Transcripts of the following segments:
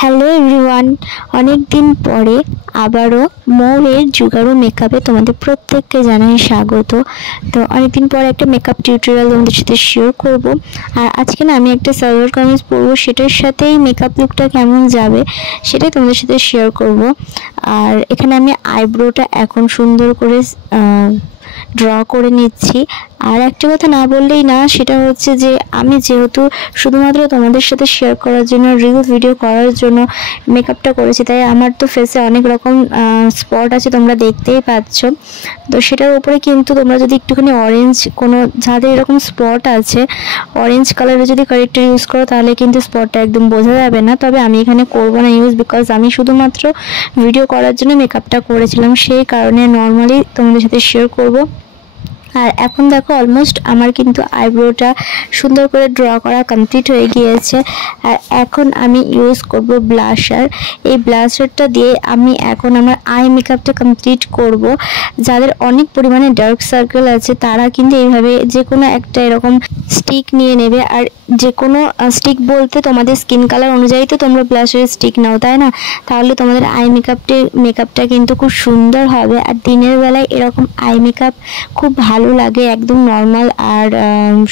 Hello everyone, অনেক দিন পরে আবারও মৌয়ের জুগারু মেকআপে তোমাদের প্রত্যেককে জানাই স্বাগত। তো অনেকদিন পরে একটা মেকআপ টিউটোরিয়াল তোমাদের সাথে শেয়ার করব। আর আজকে না আমি একটা সালোয়ার কামিজ পরবো, সেটার সাথেই মেকআপ লুকটা কেমন যাবে সেটাই তোমাদের সাথে শেয়ার করব। আর এখানে আমি আইব্রোটা এখন সুন্দর করে ড্র করে নিচ্ছি। আর একটা কথা না বললেই না, সেটা হচ্ছে যে আমি যেহেতু শুধুমাত্র তোমাদের সাথে শেয়ার করার জন্য, রিল ভিডিও করার জন্য মেকআপটা করেছি, তাই আমার তো ফেসে অনেক রকম স্পট আছে, তোমরা দেখতেই পাচ্ছ। তো সেটার উপরে কিন্তু তোমরা যদি একটুখানি অরেঞ্জ, কোনো যাদের এরকম স্পট আছে অরেঞ্জ কালারের যদি কারেক্টার ইউজ করো তাহলে কিন্তু স্পটটা একদম বোঝা যাবে না। তবে আমি এখানে করবো না ইউজ, বিকজ আমি শুধুমাত্র ভিডিও করার জন্য মেকআপটা করেছিলাম, সেই কারণে নর্মালি তোমাদের সাথে শেয়ার করব। আর এখন দেখো অলমোস্ট আমার কিন্তু আইব্রোটা সুন্দর করে ড্র করা কমপ্লিট হয়ে গিয়েছে। আর এখন আমি ইউজ করব ব্লাশার। এই ব্লাশারটা দিয়ে আমি এখন আমার আই মেকআপটা কমপ্লিট করব। যাদের অনেক পরিমাণে ডার্ক সার্কেল আছে তারা কিন্তু এইভাবে যে কোনো একটা এরকম স্টিক নিয়ে নেবে। আর যে কোনো স্টিক তোমাদের স্কিন কালার অনুযায়ী তো তোমরা ব্লাশারের স্টিক নাও, তাই না? তাহলে তোমাদের আই মেকআপটা কিন্তু খুব সুন্দর হবে। আর দিনের বেলায় এরকম আই মেকআপ খুব ভালো লাগে, একদম নর্মাল আর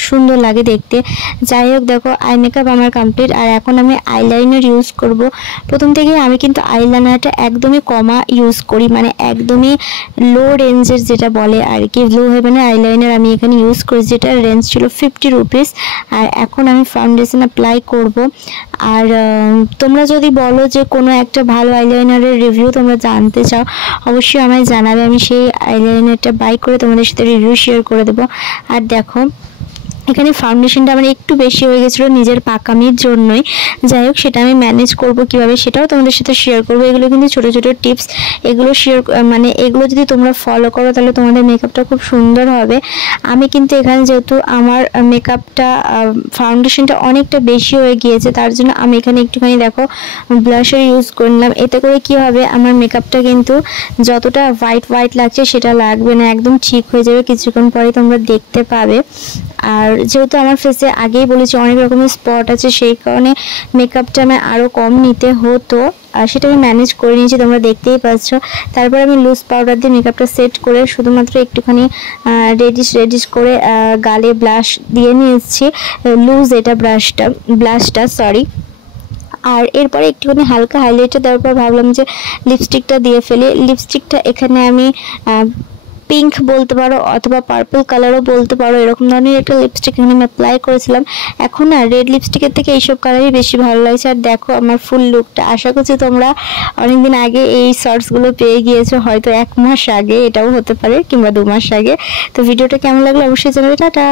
সুন্দর লাগে দেখতে। যাই হোক, দেখো আই মেকআপ আমার কমপ্লিট। আর এখন আমি আইলাইনার ইউজ করব। প্রথম থেকে আমি কিন্তু আইলাইনারটা একদমই কমা ইউজ করি, মানে একদমই লো রেঞ্জের যেটা বলে আর কি, ব্লু হেভেনের আইলাইনার আমি এখানে ইউজ করি, যেটা রেঞ্জ ছিল 50 রুপিস। আর এখন আমি ফাউন্ডেশন অ্যাপ্লাই করব। আর তোমরা যদি বলো যে কোনো একটা ভালো আইলাইনারের রিভিউ তোমরা জানতে চাও, অবশ্যই আমায় জানাবে, আমি সেই আইলাইনারটা বাই করে তোমাদের সাথে রিভিউ শেয়ার করে দেবো। আর দেখো এখানে ফাউন্ডেশনটা আমার একটু বেশি হয়ে গেছিলো নিজের পাকামির জন্যই। যাই হোক, সেটা আমি ম্যানেজ করব কিভাবে সেটাও তোমাদের সাথে শেয়ার করব। এগুলো কিন্তু ছোটো ছোটো টিপস, এগুলো এগুলো যদি তোমরা ফলো করো তাহলে তোমাদের মেকআপটা খুব সুন্দর হবে। আমি কিন্তু এখানে যেহেতু আমার মেকআপটা ফাউন্ডেশনটা অনেকটা বেশি হয়ে গিয়েছে, তার জন্য আমি এখানে একটুখানি দেখো ব্লাশার ইউজ করলাম। এতে করে কি হবে, আমার মেকআপটা কিন্তু যতটা হোয়াইট লাগছে সেটা লাগবে না, একদম ঠিক হয়ে যাবে, কিছুক্ষণ পরে তোমরা দেখতে পাবে। আর যেহেতু আমার ফেসে আগেই বলেছি অনেক রকমের স্পট আছে, সেই কারণে মেকআপটা আমি আরও কম নিতে হতো, আর সেটা আমি ম্যানেজ করে নিয়েছি, তোমরা দেখতেই পাচ্ছ। তারপর আমি লুজ পাউডার দিয়ে মেকআপটা সেট করে শুধুমাত্র একটুখানি রেডিশ করে গালে ব্লাশ দিয়ে নিয়েছি, লুজ এটা ব্লাশটা সরি। আর এরপরে একটুখানি হালকা হাইলাইটার দেওয়ার পর ভাবলাম যে লিপস্টিকটা দিয়ে ফেলি। লিপস্টিকটা এখানে আমি পিঙ্ক বলতে পারো অথবা পার্পল কালারও বলতে পারো, এরকম ধরনের একটা লিপস্টিক এখানে আমি অ্যাপ্লাই করেছিলাম। এখন না রেড লিপস্টিকের থেকে এইসব কালারই বেশি ভালো লাগছে। আর দেখো আমার ফুল লুকটা, আশা করছি তোমরা অনেকদিন আগে এই শর্টসগুলো পেয়ে গিয়েছো, হয়তো 1 মাস আগে, এটাও হতে পারে, কিংবা 2 মাস আগে। তো ভিডিওটা কেমন লাগলো অবশ্যই জানাবে। টাটা।